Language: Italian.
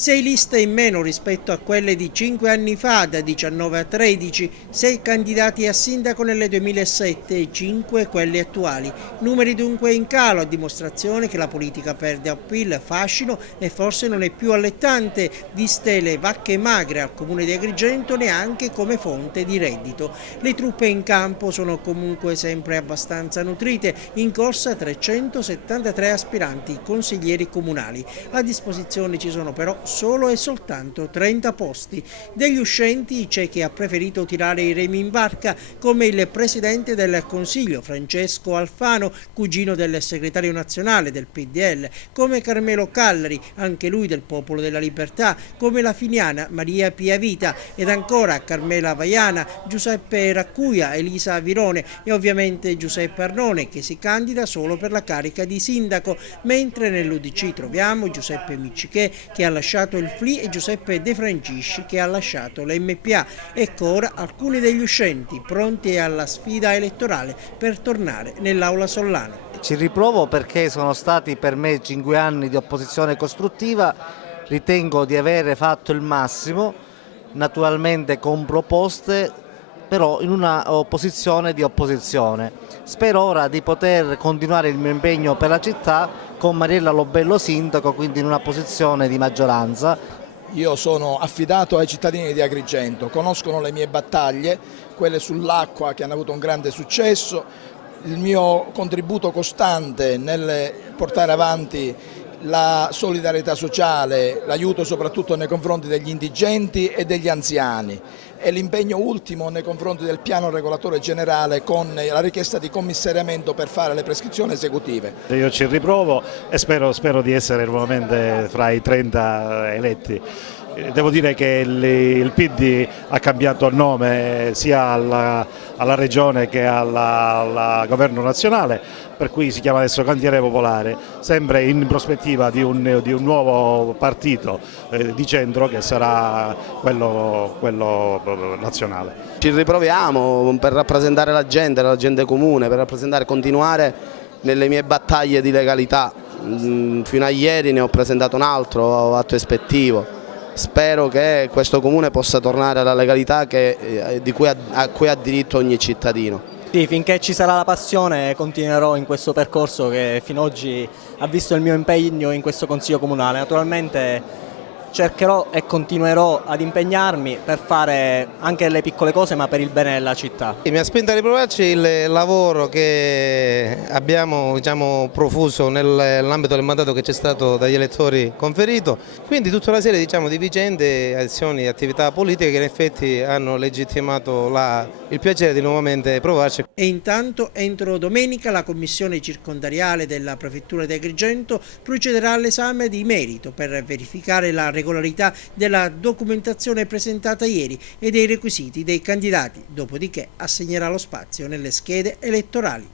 6 liste in meno rispetto a quelle di 5 anni fa, da 19 a 13, 6 candidati a sindaco nel 2007 e 5 quelli attuali. Numeri dunque in calo, a dimostrazione che la politica perde appeal, fascino e forse non è più allettante, viste le vacche magre al comune di Agrigento neanche come fonte di reddito. Le truppe in campo sono comunque sempre abbastanza nutrite, in corsa 373 aspiranti consiglieri comunali. A disposizione ci sono però solo e soltanto 30 posti. Degli uscenti c'è chi ha preferito tirare i remi in barca, come il presidente del Consiglio Francesco Alfano, cugino del segretario nazionale del PDL, come Carmelo Callari, anche lui del Popolo della Libertà, come la finiana Maria Piavita ed ancora Carmela Vaiana, Giuseppe Raccuia, Elisa Virone e ovviamente Giuseppe Arnone, che si candida solo per la carica di sindaco, mentre nell'UDC troviamo Giuseppe Miccichè, che ha lasciato il FLI, e Giuseppe De Francisci, che ha lasciato l'MPA. Ecco ora alcuni degli uscenti pronti alla sfida elettorale per tornare nell'Aula Sollano. Ci riprovo perché sono stati per me 5 anni di opposizione costruttiva, ritengo di avere fatto il massimo, naturalmente con proposte, però in una posizione di opposizione. Spero ora di poter continuare il mio impegno per la città con Mariella Lobello sindaco, quindi in una posizione di maggioranza. Io sono affidato ai cittadini di Agrigento, conoscono le mie battaglie, quelle sull'acqua che hanno avuto un grande successo, il mio contributo costante nel portare avanti la solidarietà sociale, l'aiuto soprattutto nei confronti degli indigenti e degli anziani e l'impegno ultimo nei confronti del piano regolatore generale con la richiesta di commissariamento per fare le prescrizioni esecutive. Io ci riprovo e spero di essere nuovamente fra i 30 eletti. Devo dire che il PD ha cambiato nome sia alla regione che al governo nazionale, per cui si chiama adesso Cantiere Popolare, sempre in prospettiva di un nuovo partito di centro che sarà quello nazionale. Ci riproviamo per rappresentare la gente comune, per continuare nelle mie battaglie di legalità. Fino a ieri ne ho presentato un altro atto ispettivo. Spero che questo comune possa tornare alla legalità a cui ha diritto ogni cittadino. Sì, finché ci sarà la passione continuerò in questo percorso che fino ad oggi ha visto il mio impegno in questo Consiglio Comunale. Naturalmente cercherò e continuerò ad impegnarmi per fare anche le piccole cose, ma per il bene della città. Mi ha spinto a riprovarci il lavoro che abbiamo profuso nell'ambito del mandato che ci è stato dagli elettori conferito, quindi tutta una serie di vicende, azioni e attività politiche che in effetti hanno legittimato il piacere di nuovamente provarci. E intanto entro domenica la commissione circondariale della prefettura di Agrigento procederà all'esame di merito per verificare la regolarità della documentazione presentata ieri e dei requisiti dei candidati, dopodiché assegnerà lo spazio nelle schede elettorali.